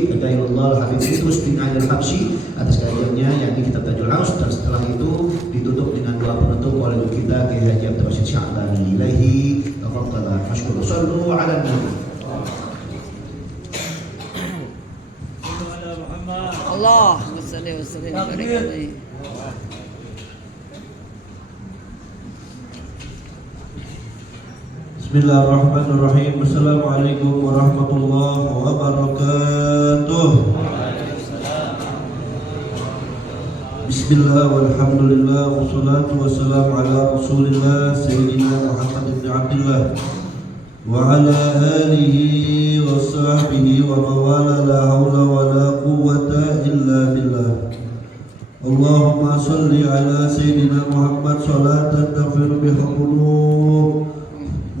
Taufik Hidayatullah Al-Habib Idrus bin Ali Al-Habsyi atas kajiannya yang kita tajul aus, dan setelah itu ditutup dengan doa penutup oleh kita Kiai Haji Abdul Rashid Sya'bani. Ilaihi tafadhalu mashkura. Shallu 'ala nabi. Allahumma shalli wa sallim wa barik alaihi. Bismillahirrahmanirrahim. Assalamualaikum warahmatullahi wabarakatuh. Bismillah walhamdulillah wassalatu wassalamu ala rasulillah Sayyidina Muhammad ibn Abdullah wa ala alihi wa sahbihi wa mawala la hawla wa la quwwata illa billah. Allahumma salli ala Sayyidina Muhammad salatan taghfiru biha qulub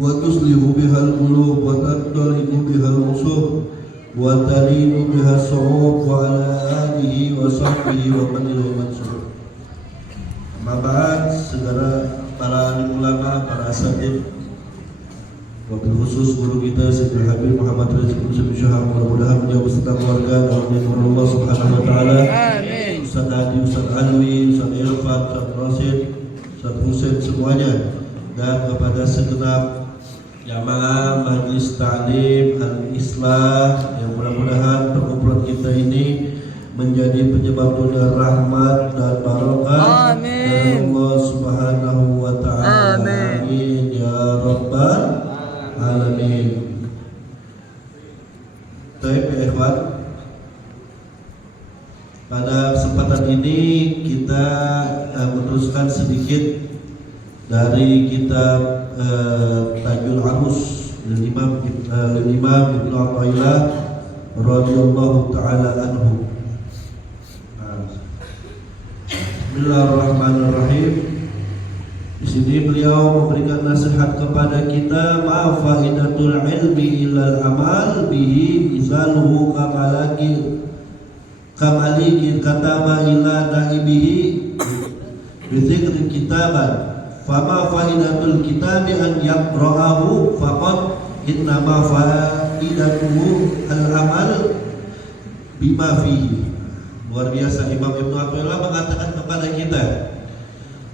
wa tuslihu bihal qulub wa tantaliqu bihal usub wa talinu bihal su'ub wa ala alihi wa sahbihi wa man ilaihi mansur. Amma ba'd, segera para alim ulama, para asatidz, wabil khusus guru kita Sayyidul Habib Muhammad Rizki Muslim Syahab, mudah-mudahan menjawab serta keluarga dalam lindungan Allah Subhanahu wa taala. Amin. Ustaz Adi, Ustaz Alwi, Ustaz Irfan, Ustaz Rasid, Ustaz Husain semuanya, dan kepada segenap jamaah Majlis Ta'lim Al-Islah yang mudah-mudahan perkumpulan kita ini menjadi penyebab turunnya rahmat dan barokah dari Allah Subhanahu wa taala. Amin ya rabbal alamin. Baik ya ikhwan, pada kesempatan ini kita meneruskan sedikit dari kitab Tajul Arus Imam Ibnu Athaillah radhiyallahu taala anhu. Bismillahirrahmanirrahim. Di sini beliau memberikan nasihat kepada kita, ma faidatul ilmi ilal amal bihi misaluhu kamalikin katama ila naibihi bizikri kitaban. Fama faidatul kitabi an yaqra'ahu faqad innama faidatuhu al-amal bima fihi. Luar biasa, Imam Ibnu Athaillah mengatakan kepada kita,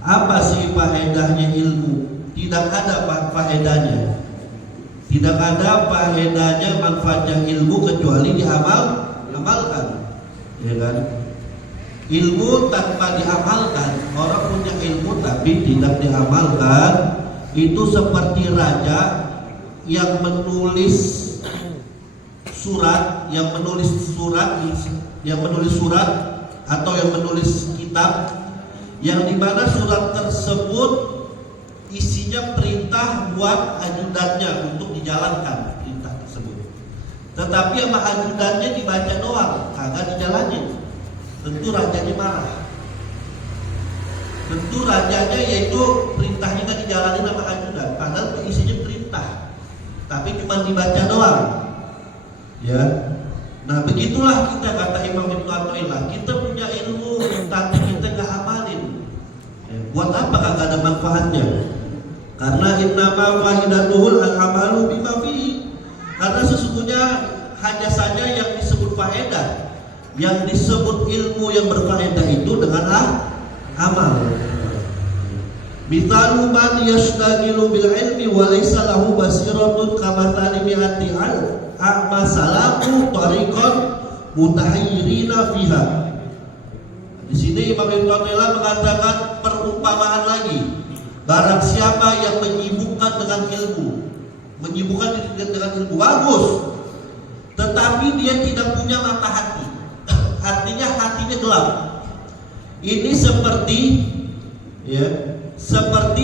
apa sih faedahnya ilmu? Tidak ada faedahnya. Tidak ada faedahnya, manfaatnya ilmu kecuali diamalkan. Ya kan? Ilmu tanpa diamalkan, orang punya ilmu tapi tidak diamalkan, itu seperti raja yang menulis surat atau yang menulis kitab, yang dimana surat tersebut isinya perintah buat ajudannya untuk dijalankan perintah tersebut. Tetapi sama ajudannya dibaca doang, kagak dijalanin. Tentu rajanya marah. Tentu rajanya yaitu perintahnya nggak dijalani sama ajudan, padahal itu isinya perintah, tapi cuma dibaca doang. Ya, nah begitulah kita, kata Imam Ibnu Athaillah, kita punya ilmu tapi kita nggak amalin. Buat apa? Kagak ada manfaatnya. Karena innama faidatuhul al-amalu bima fihi. Karena sesungguhnya hanya saja yang disebut faedah, yang disebut ilmu yang berfaedah itu dengan amal. Mithalu man yashtagilu bil ilmi wa laysa lahu basiratun kama talimi'ati a'ma salaku tariqan mutahayyirina fiha. Di sini Imam Ibnu Athaillah mengatakan perumpamaan lagi. Barang siapa yang menyibukkan dengan ilmu bagus, tetapi dia tidak punya mata hati. Artinya hatinya gelap. Ini seperti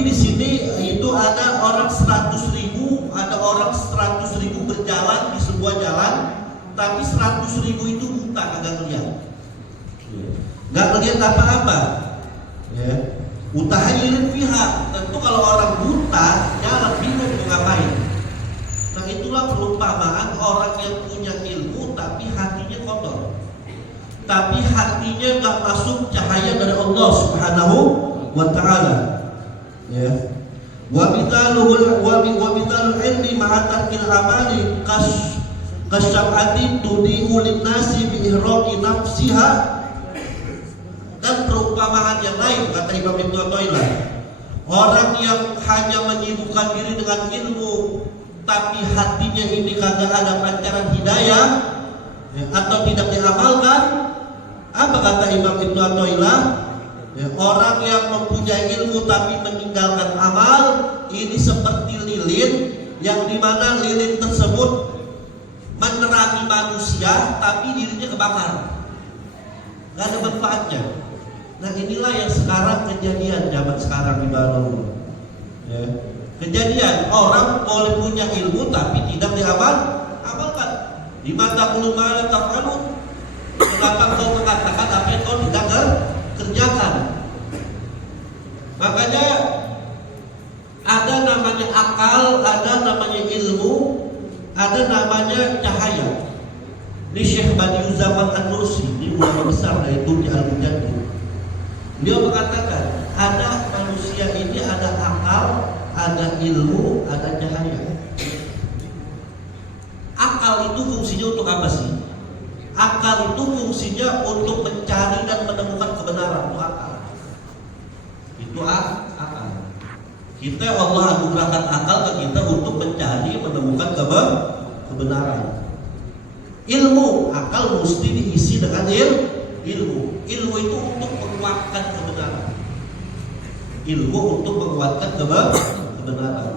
di sini itu ada orang 100.000, ada orang 100.000 berjalan di sebuah jalan, tapi 100.000 itu buta, kagak ngeliat, nggak ngeliat apa-apa. Mutahayirin fiha. Tentu kalau orang buta jalan bingung mau ngapain. Nah itulah perumpamaan orang yang punya ilmu tapi hatinya kotor, tapi hatinya nggak masuk cahaya dari Allah Subhanahu wa taala. Ya. Wa mithalul ilmi ma'a tarkil amali Kasyaf'atin tudi'u linnasi bi'ihraqi nafsiha. Dan perumpamaan yang lain kata Imam Ibnu Athaillah, orang yang hanya menyibukkan diri dengan ilmu tapi hatinya ini kagak ada pancaran hidayah atau tidak diamalkan. Apa kata Imam Ibnu Athaillah? Orang yang mempunyai ilmu tapi meninggalkan amal ini seperti lilin, yang dimana lilin tersebut menerangi manusia tapi dirinya kebakar, nggak ada manfaatnya. Nah inilah yang sekarang kejadian zaman sekarang di Bandung. Kejadian orang boleh punya ilmu tapi tidak diamalkan. Di mata belum ada tafalu. Kenapa kau mengatakan apa yang kau tidak kerjakan? Makanya ada namanya akal, ada namanya ilmu, ada namanya cahaya. Ini Syekh Badiuzzamani An-Nursi, ini ulama besar dari Turki Al-Mujaddid. Dia mengatakan ada manusia ini ada akal, ada ilmu, ada cahaya. Akal itu fungsinya untuk apa sih? Akal itu fungsinya untuk mencari dan menemukan kebenaran. Itu akal. Itu akal. Kita Allah anugerahkan akal ke kita untuk mencari, menemukan kebenaran. Ilmu, akal mesti diisi dengan ilmu. Ilmu itu untuk menguatkan kebenaran. Ilmu untuk menguatkan kebenaran.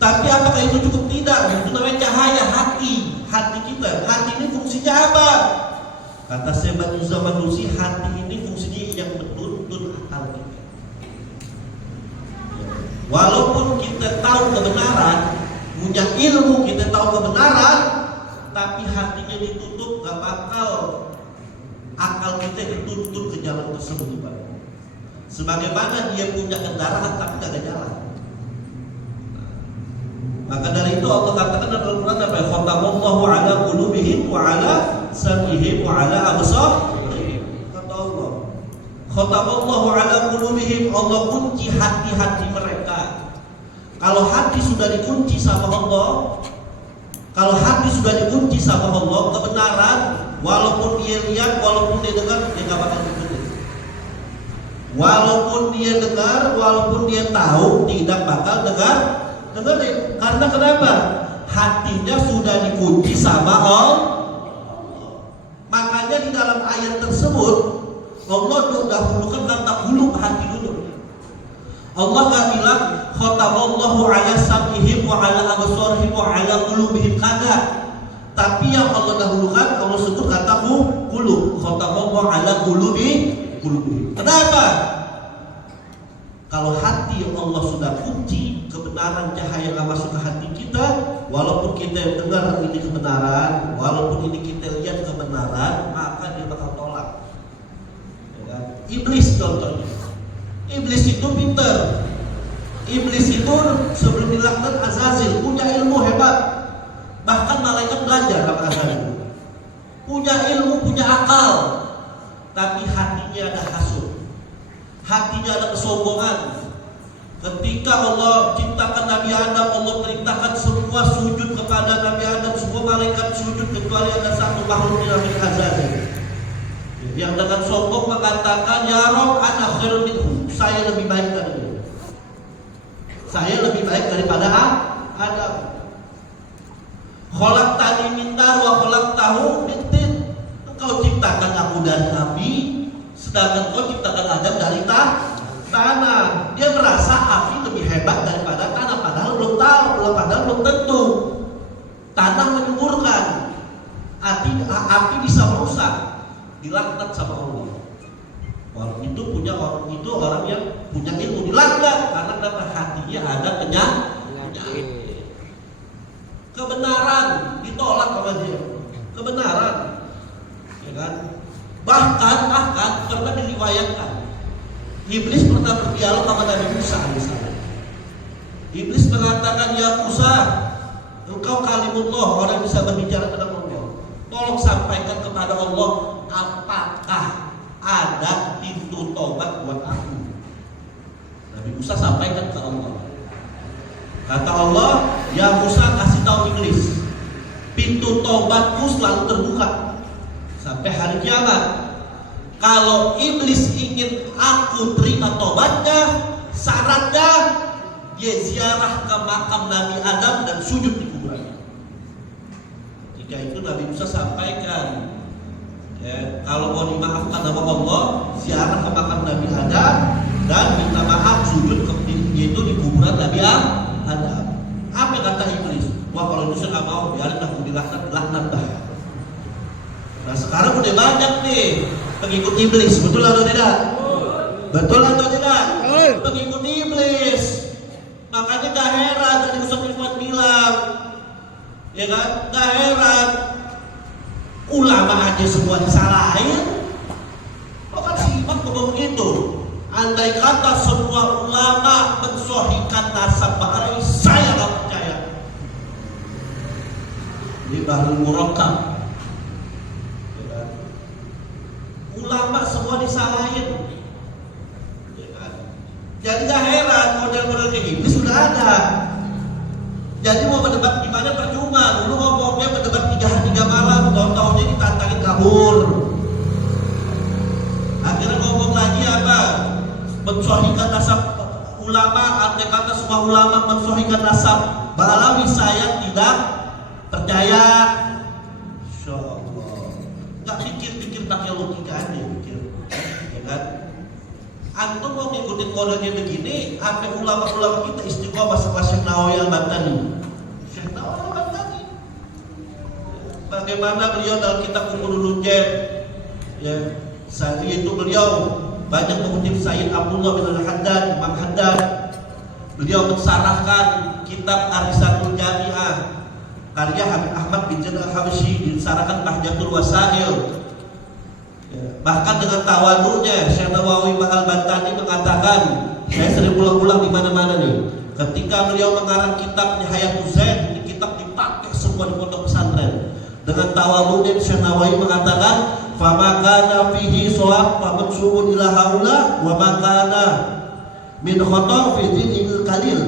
Tapi apakah itu cukup? Tidak. Itu namanya cahaya hati. Hati kita. Hati ini fungsinya apa? Kata Syekh Badiuzzamani An-Nursi, hati ini fungsinya yang menuntun akal kita. Walaupun kita tahu kebenaran, punya ilmu, kita tahu kebenaran, tapi hatinya ditutup, gak bakal akal kita dituntun ke jalan tersebut. Sebagaimana dia punya kendaraan tapi gak ada jalan. Maka dari itu Allah katakan dalam Al-Quran apa? Khatamallahu ala qulubihim wa ala sam'ihim wa ala absarihim. Kata Allah, khatamallahu ala qulubihim, Allah kunci hati-hati mereka. Kalau hati sudah dikunci sama Allah, kalau hati sudah dikunci sama Allah, kebenaran walaupun dia lihat, walaupun dia dengar, dia gak bakal dikunci. Walaupun dia dengar, walaupun dia tahu, tidak bakal dengerin. Karena kenapa? Hatinya sudah dikunci sama Allah. Makanya di dalam ayat tersebut Allah dahulukan kata hulu, hati dulu. Allah gak bilang khatamallahu ala sam'ihim wa ala absarihim wa ala qulubihim, kagak. Tapi yang Allah dahulukan, Allah sebut kata qulub. Khatamallahu ala qulubihim. Kenapa? Kalau hati yang Allah sudah kunci, kebenaran cahaya yang masuk ke hati kita, walaupun kita dengar ini kebenaran, walaupun ini kita lihat kebenaran, maka dia bakal tolak. Ya kan? Iblis contohnya. Iblis itu pintar. Iblis itu sebelum dilaknat Azazil punya ilmu hebat. Bahkan malaikat belajar sama Azazil. Punya ilmu, punya akal, tapi hatinya ada hasud. Hatinya ada kesombongan. Ketika Allah ciptakan Nabi Adam, Allah perintahkan semua sujud kepada Nabi Adam, semua malaikat sujud kecuali ada satu makhluk namanya Azazil, yang dengan sombong mengatakan, ya Rob, ana khairun minhu, saya lebih baik dari dia. Saya lebih baik daripada Adam. Khalaqtani min nar wa khalaqtahu min tin. Engkau ciptakan aku dari api, sedangkan kau ciptakan Adam dari tanah. Dia merasa api lebih hebat daripada tanah, padahal belum tahu, padahal belum tentu. Tanah menyuburkan, api bisa merusak, dilaknat sama Allah. Orang itu punya orang yang punya ilmu dilaknat karena kenapa? Hatinya ada penyakit. Kebenaran ditolak oleh dia. Kebenaran, ya kan? Bahkan pernah diriwayatkan Iblis pernah berdialog sama Nabi Musa misalnya. Iblis mengatakan, ya Musa, engkau kalimullah, orang bisa berbicara dengan Allah. Tolong sampaikan kepada Allah, apakah ada pintu tobat buat aku? Nabi Musa sampaikan ke Allah. Kata Allah, ya Musa, kasih tahu Iblis, pintu tobatku selalu terbuka sampai hari kiamat. Kalau iblis ingin aku terima tobatnya, syaratnya dia ziarah ke makam Nabi Adam dan sujud di kuburannya. Jika itu Nabi Musa sampaikan, ya, kalau mau dimaafkan sama Allah, ziarah ke makam Nabi Adam dan minta maaf sujud yaitu di kuburan Nabi Adam. Apa kata iblis? Wah, kalau itu saya nggak mau, biarin aku dilaknat dah. Nah sekarang udah banyak nih pengikut iblis, betul atau tidak? Betul atau tidak? Pengikut iblis. Makanya gak heran tadi Ustaz Irfan bilang, ya kan? Gak heran ulama aja semua disalahin. Kok kan si Imam ngomong gitu? Andai kata semua ulama mensohikan nasab Bahari, saya gak percaya. Ini baru murakkab. Ulama semua disalahin, ya kan? Jadi gak heran model-model kayak gini sudah ada. Jadi mau berdebat gimana percuma. Dulu ngomongnya berdebat 3 hari 3 malam, tahun-tahunnya ditantangin kabur. Akhirnya ngomong lagi apa? Mensohikan nasab ulama, andai kata semua ulama mensohikan nasab Ba'alawi, saya tidak percaya. Insya Allah. Gak pikir-pikir pakai logika aja, ya kan? Antum mau ngikutin kodenya begini, sampai ulama-ulama kita istiqomah sama Syekh Nawawi Al-Bantani. Syekh Nawawi Al-Bantani, bagaimana beliau dalam kitab Ummul Jen, ya, itu beliau banyak mengutip Sayyid Abdullah bin Al-Haddad, Imam Haddad. Beliau mensarahkan kitab Arisatul Jami'ah karya Habib Ahmad bin Zaid Al-Habsyi, disarahkan Bahjatul Wasail. Bahkan dengan tawadunya Syekh Nawawi Al-Bantani mengatakan, saya sering ulang-ulang di mana-mana nih, ketika beliau mengarang kitab Nihayatul Zain, ini kitab dipakai semua di pondok pesantren. Dengan tawadunya Syekh Nawawi mengatakan, "Fama kana fihi shawab fa mansubun ila haula wa ma kana min khata fi dinil qalil."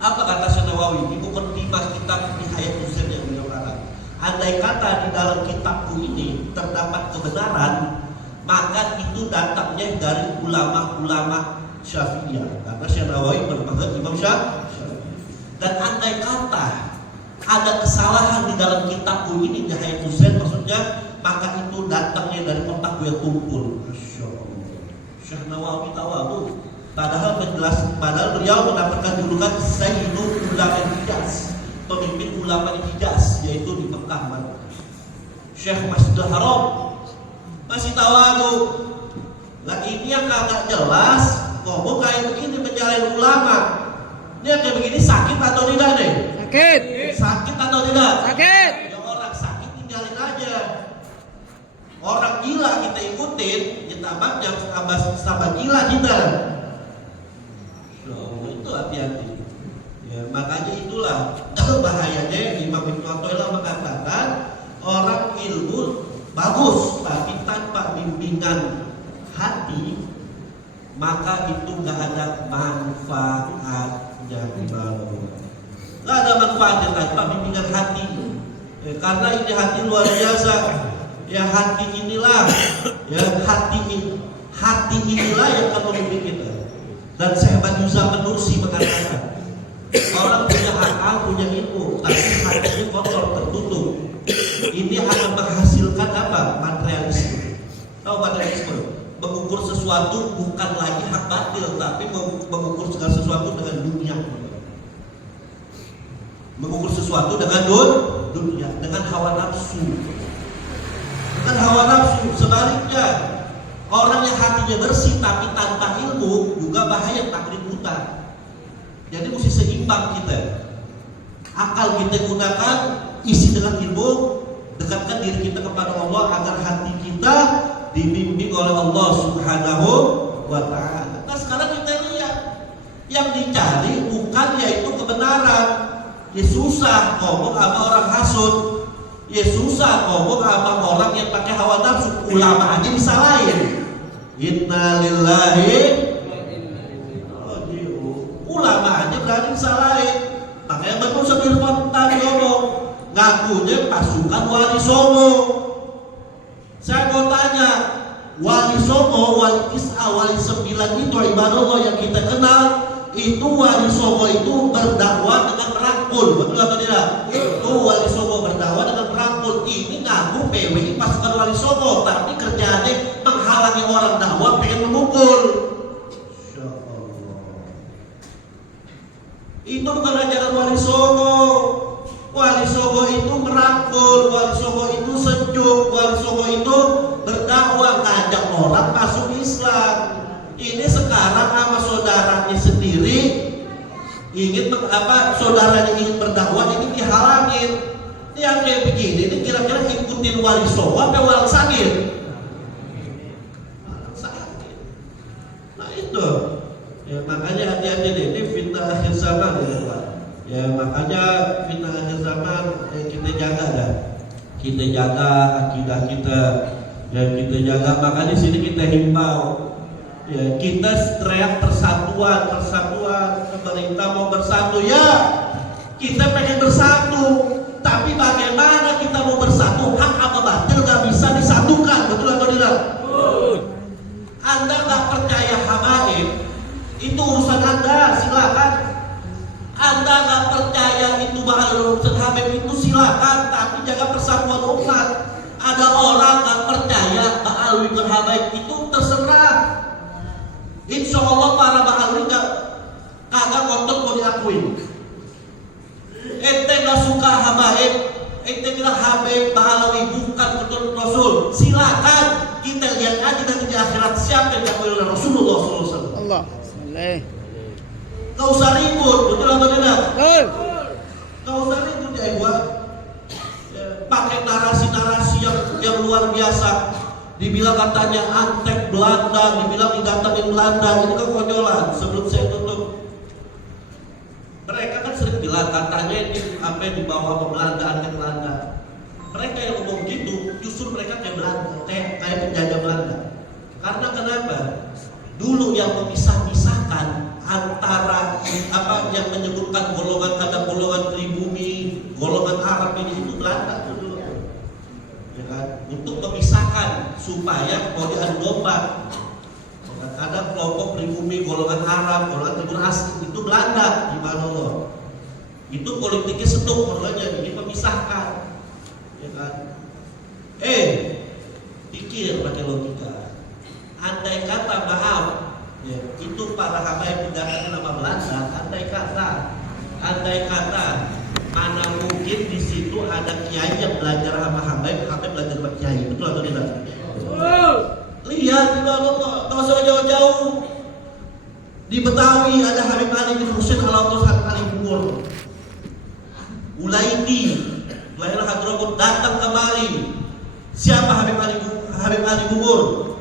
Apa kata Syekh Nawawi di mukadimah kitab Nihayatul Zain yang beliau karang? Andai kata di dalam kitabku ini terdapat kebenaran, maka itu datangnya dari ulama-ulama Syafi'iyah, karena Syekh Nawawi bermadzhab Imam Syafi'i. Dan andai kata ada kesalahan di dalam kitabku ini Nihayatul Zain, maksudnya maka itu datangnya dari otakku yang tumpul. Masya Allah. Syekh Nawawi tawadhu. Padahal beliau mendapatkan julukan Sayyidul Ulama Hijaz, pemimpin ulama Hijaz, yaitu di Mekah. Syekh Masjidil Haram masih tawadhu. Nah ini yang kagak jelas, ngomong kayak begini menyalahin ulama. Ini yang kayak begini sakit atau tidak nih? Sakit. Sakit atau tidak? Sakit. Ya orang sakit tinggalin aja. Orang gila kita ikutin, kita tambah gila kita. Itu hati-hati. Ya, makanya itulah bahayanya Imam Ibnu Athaillah mengatakan orang ilmu bagus tapi tanpa bimbingan hati, maka itu nggak ada manfaatnya. Nggak ada manfaatnya tanpa bimbingan hati. Ya, karena ini hati luar biasa. Ya hati inilah, ya hati inilah yang akan memimpin kita. Dan Syekh Yusuf Nursi mengatakan, orang punya akal, punya ilmu, tapi hatinya kotor, tertutup. Ini akan menghasilkan apa? Materialisme. Tahu materialisme? Mengukur sesuatu bukan lagi hak batil, tapi mengukur segala sesuatu dengan dunia. Mengukur sesuatu dengan dunia, dengan hawa nafsu. Dengan hawa nafsu. Sebaliknya, orang yang hatinya bersih tapi tanpa ilmu juga bahaya, taklid buta. Jadi mesti seimbang kita. Akal kita gunakan, isi dengan ilmu, dekatkan diri kita kepada Allah agar hati kita dibimbing oleh Allah Subhanahu wa ta'ala. Nah sekarang kita lihat, yang dicari bukan yaitu kebenaran. Ya susah ngomong sama orang hasud. Ya susah ngomong sama orang yang pakai hawa nafsu. Ulama aja disalahin. Inna lillahi ulama aja berani disalahin. Makanya betul Ustaz Irfan tadi ngomong, ngakunya pasukan Wali Songo. Saya mau tanya, Wali Songo, Wali Kisah, Wali 9 itu ibadallah yang kita kenal, itu Wali Songo itu berdakwah dengan merangkul, betul atau tidak? Itu Wali Songo berdakwah dengan merangkul. Ini ngaku PWI pasukan Wali Songo, tapi kerjaannya menghalangi orang dakwah pengen memukul. Insya Allah. Itu bukan ajaran Wali Songo. Wali Songo itu merangkul, Wali Songo itu sejuk, Wali Songo itu berdakwah, ngajak orang masuk Islam. Ini sekarang sama saudaranya sendiri ingin saudaranya ingin berdakwah, ini dihalangin. Ini yang kayak begini, ini kira-kira ikutin Wali Songo apa Wali Sagir? Sagir. Nah itu, ya makanya hati-hati deh, ini fitnah akhir zaman ya Pak. Ya makanya fitnah akhir zaman kita jaga dah. Kita jaga akidah kita, ya kita jaga. Makanya sini kita himbau, ya kita teriak persatuan, pemerintah mau bersatu, ya kita pengen bersatu, tapi bagaimana kita mau bersatu? Hak apa batil gak bisa disatukan, betul atau tidak? Anda gak percaya habaib, itu urusan Anda, silakan. Anda gak percaya itu bahal urusan habaib, itu silakan, tapi jaga persatuan umat. Ada orang gak percaya bahal urusan habaib, itu terserah. Insya Allah para bahal kagak ngotot mau diakuin. Ente gak suka habaib, ente bilang habaib bahalawi bukan betul Rasul, silakan. Kita lihat aja nanti di akhirat siapa yang diakui oleh Rasulullah SAW. Allah saleh. Gak usah ribut, betul atau tidak? Gak usah ribut ya gua. Pakai narasi-narasi yang luar biasa. Dibilang katanya antek Belanda, dibilang didatangin Belanda, ini kan konyolan. Sebelum saya tutup, mereka kan sering bilang katanya di bawah Belanda, antek Belanda. Mereka yang ngomong gitu, justru mereka kayak Belanda, kayak penjajah Belanda. Karena kenapa? Dulu yang memisah-misahkan antara yang menyebutkan golongan ada golongan pribumi, golongan Arab ini itu Belanda dulu. Ya kan? Untuk memisahkan supaya mau diadu domba. Ada kelompok pribumi, golongan Arab, golongan Timur Asli, itu Belanda di mana loh. Itu politiknya setuk, makanya ini memisahkan. Ya kan? Pikir pakai logika. Andai kata maaf, ya, itu para habaib tidak nama Belanda. Andai kata, mana mungkin di situ ada kiai yang belajar sama habaib belajar sama kiai, betul atau tidak? Lihat di bawah, nggak usah jauh-jauh. Di Betawi ada Habib Ali bin Husain Al-Autos Habib Ali Bungur. Ulaidi, Laila Hadrobut datang kemari. Siapa Habib Ali Bungur?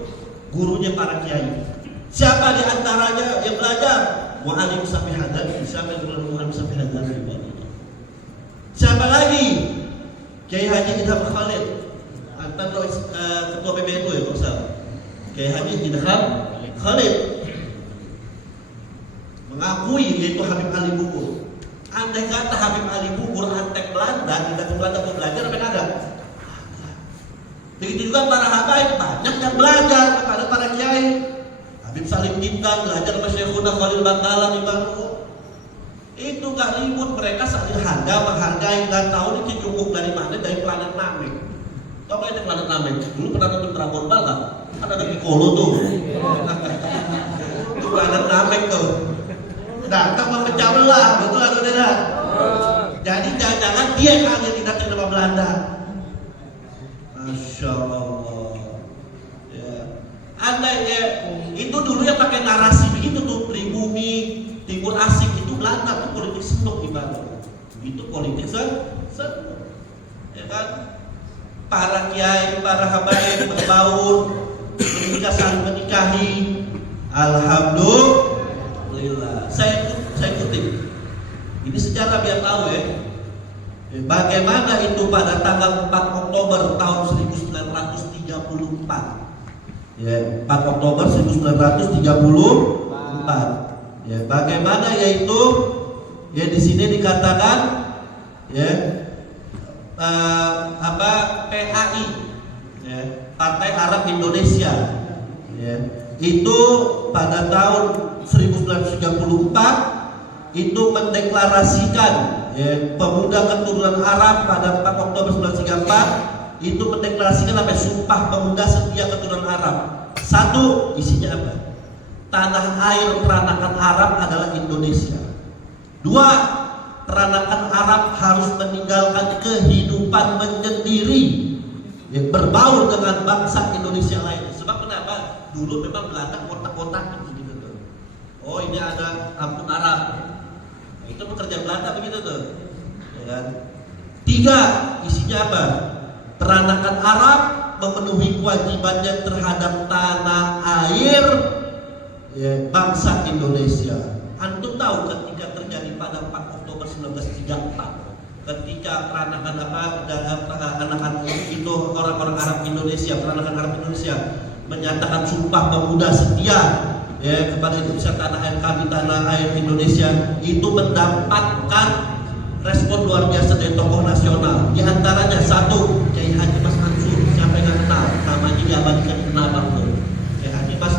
Gurunya para kiai. Siapa di antaranya yang belajar? Mu'alim Safi Hadabi. Siapa yang belajar Mu'alim Safi Hadabi? Siapa lagi? Kiai Haji Idham Khalid. Antara ketua PBNU ya Pak Ustaz. Kiai Haji Idham Khalid mengakui yaitu Habib Ali Bungur. Andai kata Habib Ali Bungur antek Belanda, tidak ke Belanda untuk belajar, apa ada? Begitu juga para habaib banyak yang belajar kepada para kiai. Habib Salim Jintan belajar sama Syekhuna Khalil Bangkalan di Bandung. Itu gak ribut, mereka saling menghargai, dan tahu ini cukup dari mana, dari planet Namek. Tahu gak itu planet Namek? Dulu pernah nonton Dragon Ball gak? Kan ada Piccolo tuh. Itu planet Namek tuh. Datang memecah belah, betul atau tidak? Jadi jangan-jangan dia yang didatang sama Belanda. Masya Allah. Ya. Andai itu dulu yang pakai narasi begitu tuh, pribumi, timur asing itu Belanda, itu politik senuk di Bandung. Itu politik senuk. Ya kan? Para kiai, para habaib berbaur, menikah saling menikahi. Alhamdulillah. Saya kutip. Ini sejarah biar tahu ya. Bagaimana itu pada tanggal 4 Oktober tahun 1934. Ya, 4 Oktober 1934. Ya, bagaimana yaitu ya di sini dikatakan ya PAI, ya, Partai Arab Indonesia, ya, itu pada tahun 1934 itu mendeklarasikan, ya, pemuda keturunan Arab pada 4 Oktober 1934 itu mendeklarasikan apa? Sumpah Pemuda Setia Keturunan Arab. Satu, isinya apa? Tanah air peranakan Arab adalah Indonesia. Dua, peranakan Arab harus meninggalkan kehidupan menyendiri, ya, berbaur dengan bangsa Indonesia lain. Sebab kenapa? Dulu memang Belanda kotak-kotak gitu tuh. Oh, ini ada kampung Arab. Nah, itu pekerjaan Belanda begitu tuh. Ya kan? Tiga, isinya apa? Peranakan Arab memenuhi kewajibannya terhadap tanah air, ya, bangsa Indonesia. Antum tahu ketika terjadi pada 4 Oktober 1934, ketika peranakan anak-anak itu orang-orang Arab Indonesia, peranakan Arab Indonesia menyatakan sumpah pemuda setia, ya, kepada Indonesia, tanah air kami, tanah air Indonesia, itu mendapatkan respon luar biasa dari tokoh nasional. Di antaranya satu, Kiai Haji Mas Mansur. Siapa yang kenal? Namanya diabadikan di kenapa tuh? Kiai Haji Mas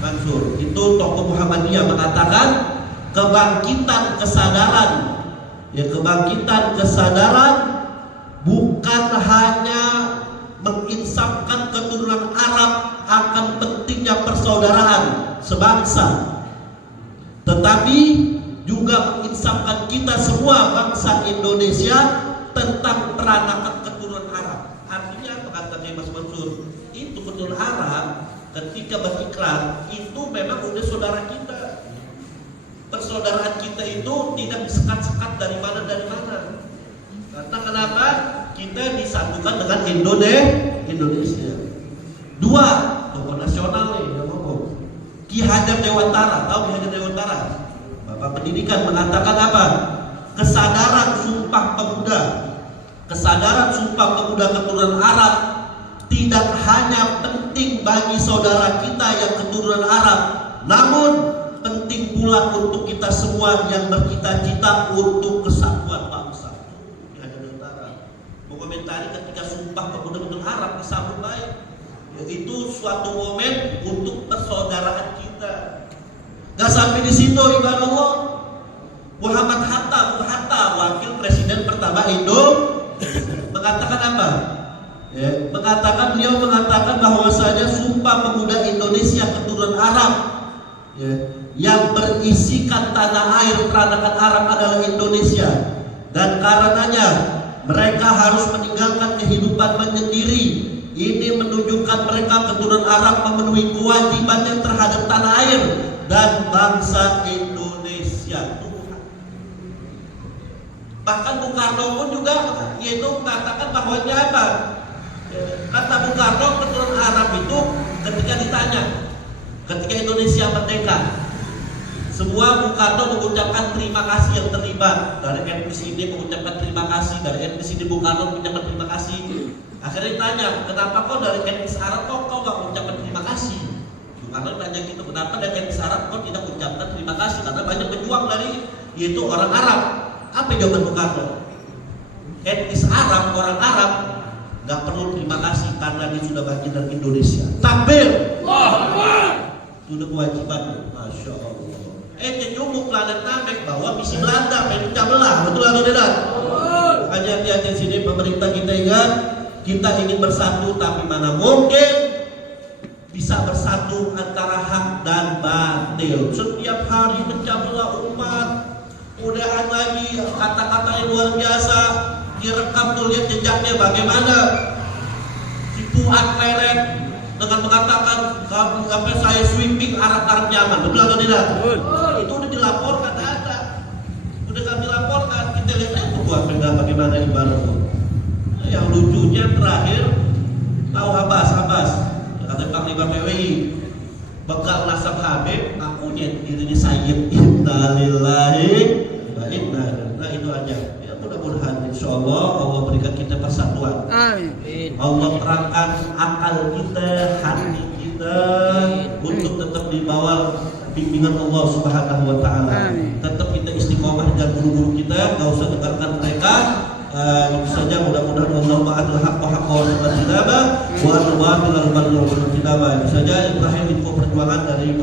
Mansur. Itu tokoh Muhammadiyah mengatakan kebangkitan kesadaran, ya, kebangkitan kesadaran bukan hanya menginsafkan keturunan Arab akan pentingnya persaudaraan sebangsa, tetapi juga menginsafkan kita semua bangsa Indonesia tentang peranakan keturunan Arab. Artinya apa kata Mas Mansur? Itu keturunan Arab ketika berikrar itu memang udah saudara kita. Persaudaraan kita itu tidak disekat-sekat dari mana. Karena kenapa? Kita disatukan dengan Indonesia. Dua, tokoh nasional nih, yang ngomong. Ki Hajar Dewantara, tahu Ki Hajar Dewantara? Bapak pendidikan mengatakan apa? Kesadaran Sumpah Pemuda keturunan Arab tidak hanya penting bagi saudara kita yang keturunan Arab, namun penting pula untuk kita semua yang bercita-cita untuk kesatuan bangsa. Mengomentari ketika Sumpah Pemuda keturunan Arab disambut baik, yaitu suatu momen untuk persaudaraan kita. Gak sampai di situ, ibadah Allah. Muhammad Hatta, wakil presiden pertama mengatakan apa? Ya, beliau mengatakan bahwasanya Sumpah Pemuda Indonesia keturunan Arab, ya, yang berisikan tanah air peranakan Arab adalah Indonesia, dan karenanya mereka harus meninggalkan kehidupan menyendiri. Ini menunjukkan mereka keturunan Arab memenuhi kewajibannya terhadap tanah air dan bangsa Indonesia. Bahkan Bung Karno pun juga yaitu mengatakan bahwa apa? Kata Bung Karno, keturunan Arab itu ketika ditanya, ketika Indonesia merdeka, semua Bung Karno mengucapkan terima kasih yang terlibat. Dari etnis ini mengucapkan terima kasih, dari etnis ini Bung Karno mengucapkan terima kasih. Akhirnya ditanya, kenapa kau dari etnis Arab kau gak mengucapkan terima kasih? Bung Karno tanya gitu, kenapa dari etnis Arab kau tidak mengucapkan terima kasih? Karena banyak pejuang dari yaitu orang Arab. Apa jawaban Bung Karno? Etnis Arab, orang Arab gak perlu terima kasih karena dia sudah bagian dari Indonesia. Takbir! Sudah kewajibannya, Masya Allah. Nyumuk planet Namek bahwa misi Belanda pecah belah, betul atau tidak? Hanya di sini pemerintah kita ingat, kita ingin bersatu, tapi mana mungkin bisa bersatu antara hak dan batil. Setiap hari pecah belah umat. Udahan lagi kata-kata yang luar biasa, direkam tuh, lihat jejaknya bagaimana. Si Fuad Leret dengan mengatakan sampai saya sweeping Arab Yaman, betul atau tidak? Itu udah dilaporkan, ada. Udah kami laporkan, kita lihat Fuad Leret bagaimana ibaratnya. Yang lucunya terakhir, tahu Abbas kata Panglima PWI, bekal nasab Habib, akunya dirinya Sayyid. Innalillahi wa inna ilaihi. Nah itu aja. Ya mudah-mudahan insyaallah Allah berikan kita persatuan. Amin. Allah terangkan akal kita, hati kita untuk tetap di bawah bimbingan Allah Subhanahu wa taala. Tetap kita istiqomah dengan guru-guru kita, enggak usah dengarkan mereka. Itu saja, mudah-mudahan Allah ma'atul haqqa haqqa wa nabatilaba wa al-batil al-batil wa nabatilaba. Itu saja Ibrahim info perjuangan dari Ibu